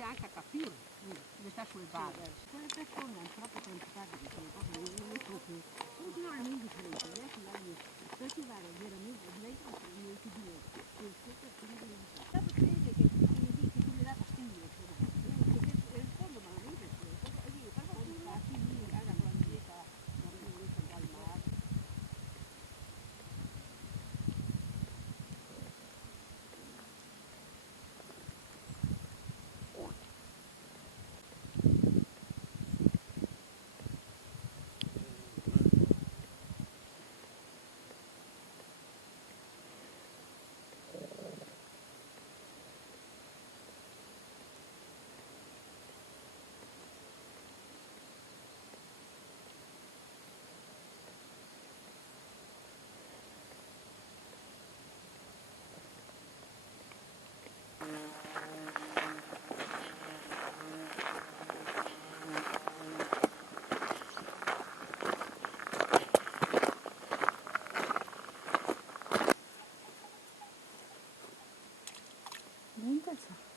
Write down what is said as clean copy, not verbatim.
riuscite anche a capire dove sta sul bar. Quelle persone hanno troppo preoccupate di quelle cose, non è proprio, continuano indifferenti, adesso per fare veramente, lei non ti dimentichi, che super dopo crede che ti le dà fastidio, perché rispondo malamente, e dico, però tu lasci lì, guarda con la musica, dal mare. Non pensa.